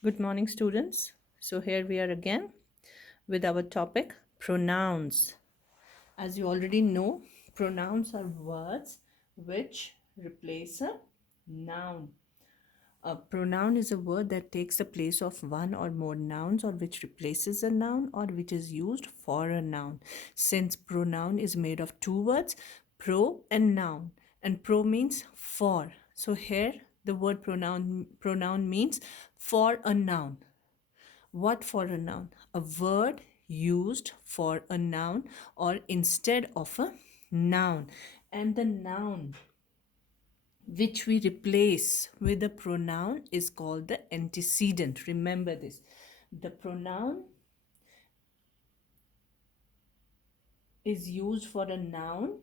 Good morning, students. So, here we are again with our topic pronouns. As you already know, pronouns are words which replace a noun. A pronoun is a word that takes the place of one or more nouns or which replaces a noun or which is used for a noun. Since pronoun is made of two words, pro and noun, and pro means for. So here the word pronoun means for a noun. What for a noun? A word used for a noun or instead of a noun. And the noun which we replace with a pronoun is called the antecedent. Remember this. The pronoun is used for a noun,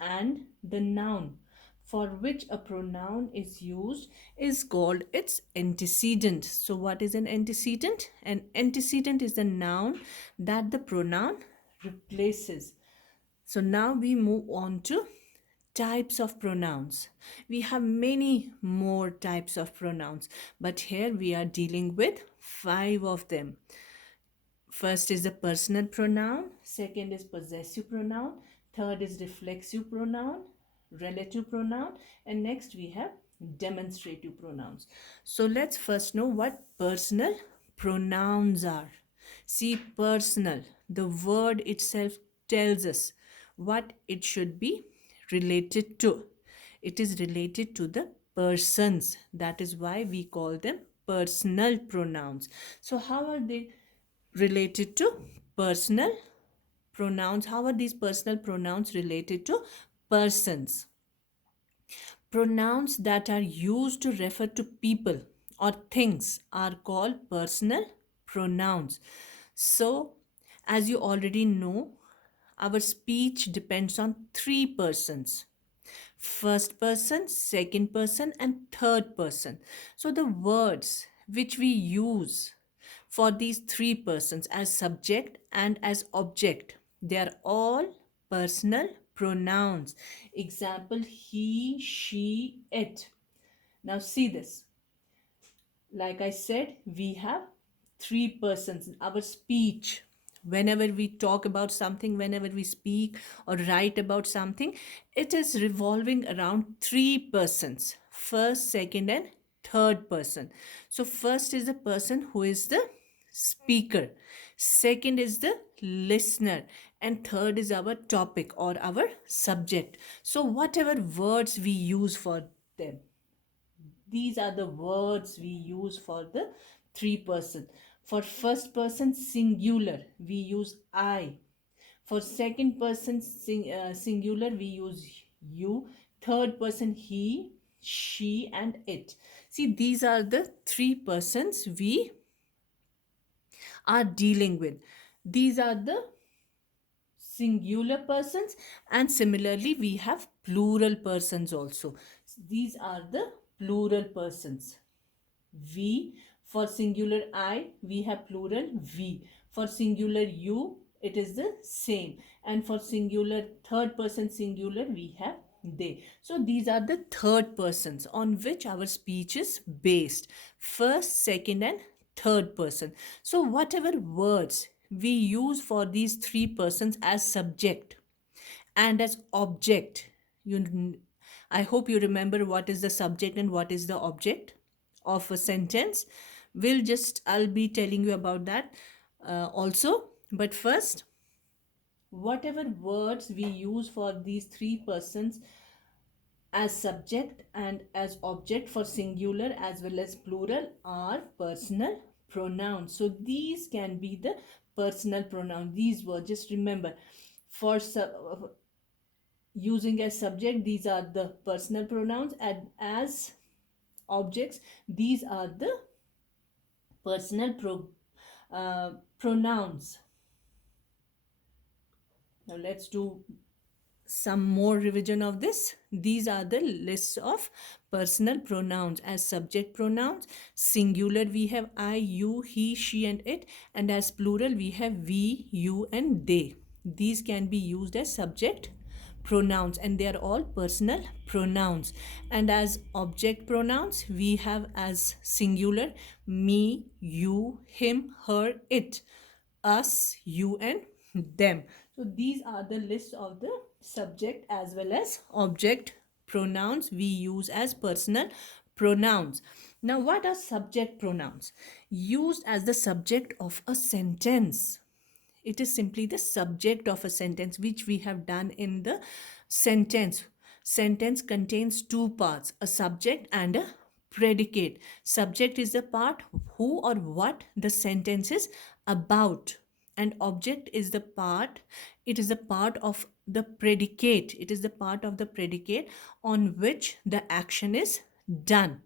and the noun for which a pronoun is used is called its antecedent. So, what is an antecedent? An antecedent is the noun that the pronoun replaces. So, now we move on to types of pronouns. We have many more types of pronouns, but here we are dealing with five of them. First is the personal pronoun, second is possessive pronoun, third is reflexive pronoun, relative pronoun, and next we have demonstrative pronouns. So let's first know what personal pronouns are. See, personal, the word itself tells us what it should be related to. It is related to the persons. That is why we call them personal pronouns. So, how are they related to personal pronouns? How are these personal pronouns related to persons? Pronouns that are used to refer to people or things are called personal pronouns. So, as you already know, our speech depends on three persons: first person, second person, and third person. So, the words which we use for these three persons as subject and as object, they are all personal pronouns. Example: he, she, it. Now, see this. Like I said, we have three persons in our speech. Whenever we talk about something, whenever we speak or write about something, it is revolving around three persons: first, second, and third person. So, first is the person who is the speaker, second is the listener, and third is our topic or our subject. So, whatever words we use for them, these are the words we use for the three person. For first person singular, we use I. For second person singular, we use you. Third person he, she, and it. See, these are the three persons we are dealing with. These are the singular persons, and similarly we have plural persons also. These are the plural persons. We, for singular I, we have plural we. For singular you, it is the same. And for singular third person singular, we have they. So these are the third persons on which our speech is based: first, second, and third person. So whatever words we use for these three persons as subject and as object, you I hope you remember what is the subject and what is the object of a sentence. I'll be telling you about that also. But first, whatever words we use for these three persons as subject and as object for singular as well as plural are personal pronouns. So these can be the personal pronoun. These words, just remember, for using as subject, these are the personal pronouns, and as objects, these are the personal pronouns. Now let's do some more revision of this. These are the lists of personal pronouns. As subject pronouns, singular we have I, you, he, she, and it, and as plural we have we, you, and they. These can be used as subject pronouns, and they are all personal pronouns. And as object pronouns, we have as singular me, you, him, her, it, us, you, and them. So these are the list of the subject as well as object pronouns we use as personal pronouns. Now, what are subject pronouns? Used as the subject of a sentence. It is simply the subject of a sentence, which we have done in the sentence. Sentence contains two parts, a subject and a predicate. Subject is the part who or what the sentence is about, and object is the part, it is a part of the predicate, it is the part of the predicate on which the action is done.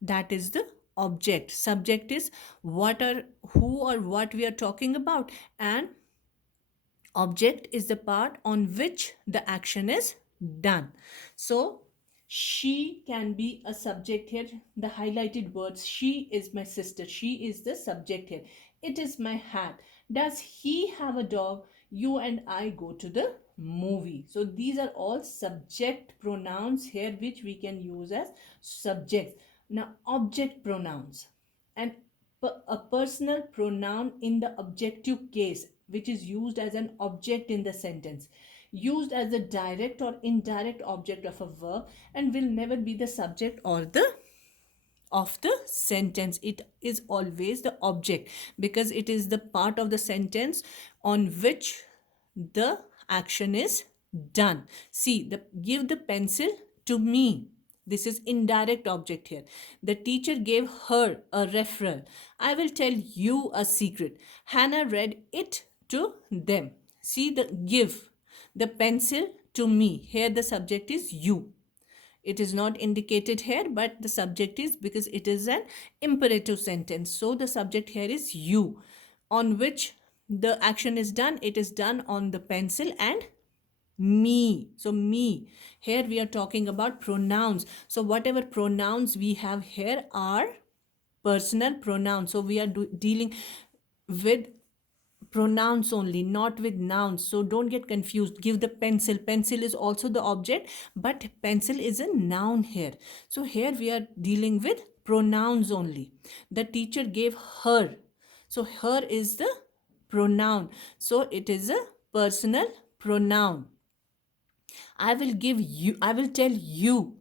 That is the object. Subject is what or who or what we are talking about, and object is the part on which the action is done. So she can be a subject here. The highlighted words, she is my sister, she is the subject here. It is my hat. Does he have a dog? You and I go to the movie. So these are all subject pronouns here, which we can use as subjects. Now, object pronouns. And a personal pronoun in the objective case, which is used as an object in the sentence, used as a direct or indirect object of a verb, and will never be the subject or the of the sentence. It is always the object, because it is the part of the sentence on which the action is done. See, the give the pencil to me. This is indirect object here. The teacher gave her a referral. I will tell you a secret. Hannah read it to them. See, the give the pencil to me. Here the subject is you. It is not indicated here, but the subject is, because it is an imperative sentence. So the subject here is you, on which the action is done. It is done on the pencil and me. So me, here we are talking about pronouns. So whatever pronouns we have here are personal pronouns. So we are dealing with pronouns only, not with nouns. So don't get confused. Give the pencil. Pencil is also the object, but pencil is a noun here. So here we are dealing with pronouns only. The teacher gave her. So her is the pronoun. So it is a personal pronoun. I will give you, I will tell you.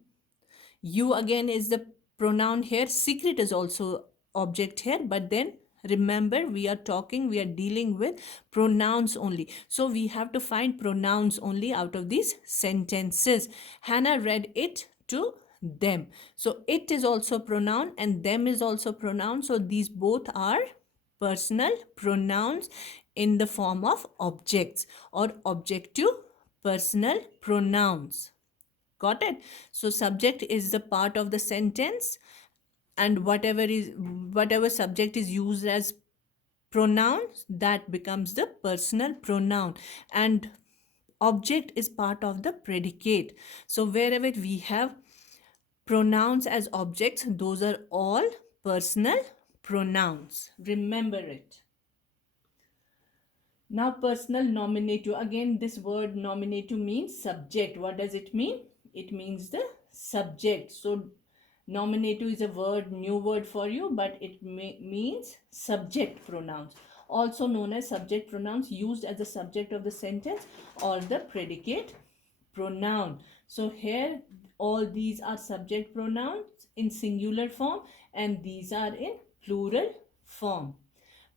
You again is the pronoun here. Secret is also object here, but then remember, we are dealing with pronouns only. So we have to find pronouns only out of these sentences. Hannah read it to them. So it is also pronoun and them is also pronoun. So these both are personal pronouns in the form of objects or objective personal pronouns. Got it? So subject is the part of the sentence, and whatever subject is used as pronouns, that becomes the personal pronoun, and object is part of the predicate. So wherever we have pronouns as objects, those are all personal pronouns. Remember it. Now, personal nominative. Again, this word nominative means subject. What does it mean? It means the subject. So nominative is a new word for you, but it means subject pronouns, also known as subject pronouns, used as the subject of the sentence or the predicate pronoun. So here all these are subject pronouns in singular form, and these are in plural form.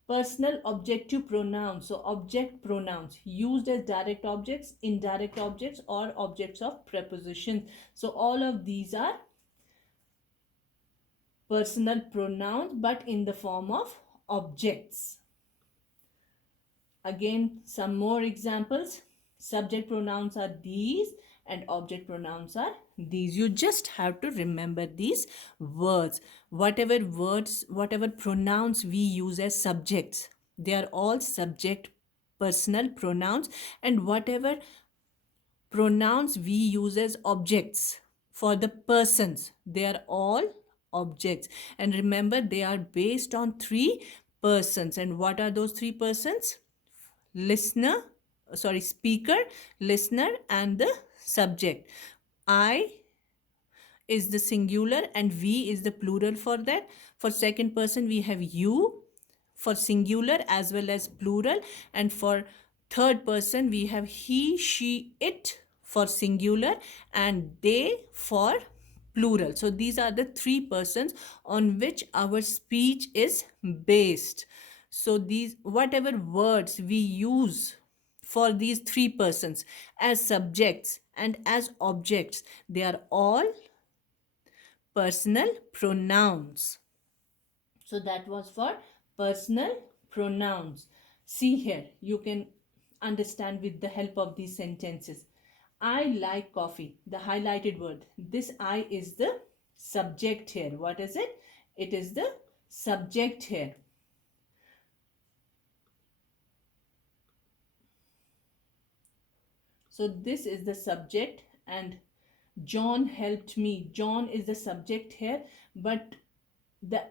Personal objective pronouns. So object pronouns used as direct objects, indirect objects, or objects of prepositions. So all of these are personal pronouns, but in the form of objects. Again, some more examples. Subject pronouns are these and object pronouns are these. You just have to remember these words. Whatever pronouns we use as subjects, they are all subject personal pronouns, and whatever pronouns we use as objects for the persons, they are all objects. And remember, they are based on three persons. And what are those three persons? Listener, speaker, listener, and the subject. I is the singular and we is the plural for that. For second person, we have you for singular as well as plural, and for third person, we have he, she, it for singular, and they for plural. So these are the three persons on which our speech is based. So these whatever words we use for these three persons as subjects and as objects, they are all personal pronouns. So that was for personal pronouns. See here, you can understand with the help of these sentences. I like coffee, the highlighted word. This I is the subject here. What is it? It is the subject here. So this is the subject, and John helped me. John is the subject here, but the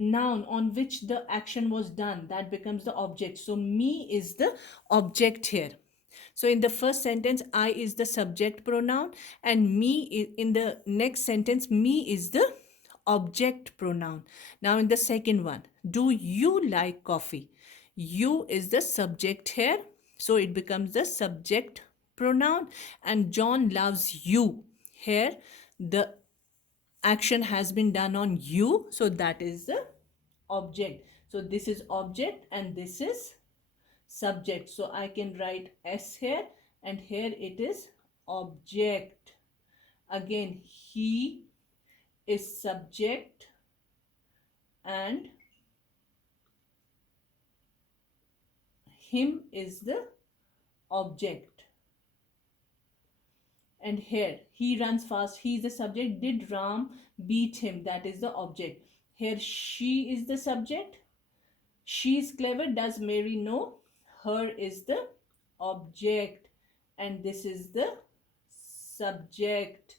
noun on which the action was done, that becomes the object. So me is the object here. So in the first sentence, I is the subject pronoun, and in the next sentence, me is the object pronoun. Now in the second one, do you like coffee? You is the subject here, so it becomes the subject pronoun. And John loves you. Here the action has been done on you, so that is the object. So this is object and this is subject. So I can write S here, and here it is object. Again, he is subject and him is the object. And here he runs fast, he is the subject. Did Ram beat him? That is the object. Here she is the subject. She is clever. Does Mary know? Her is the object, and this is the subject.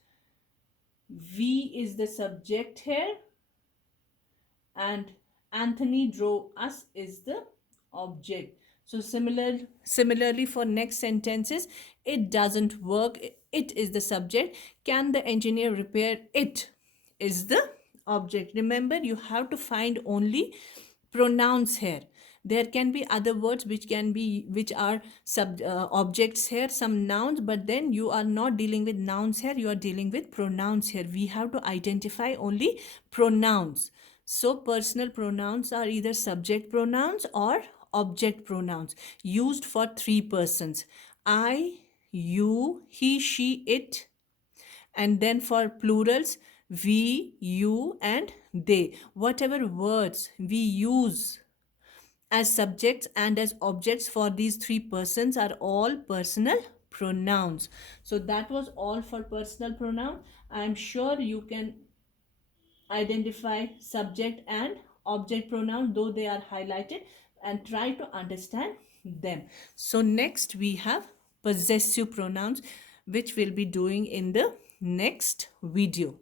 We is the subject here, and Anthony drove us is the object. So similarly for next sentences, it doesn't work. It is the subject. Can the engineer repair it? Is the object. Remember, you have to find only pronouns here. There can be other words which are objects here, some nouns, but then you are not dealing with nouns here, you are dealing with pronouns here. We have to identify only pronouns. So personal pronouns are either subject pronouns or object pronouns used for three persons: I, you, he, she, it. And then for plurals, we, you, and they. Whatever words we use as subjects and as objects for these three persons are all personal pronouns. So that was all for personal pronoun. I am sure you can identify subject and object pronoun, though they are highlighted, and try to understand them. So next we have possessive pronouns, which we'll be doing in the next video.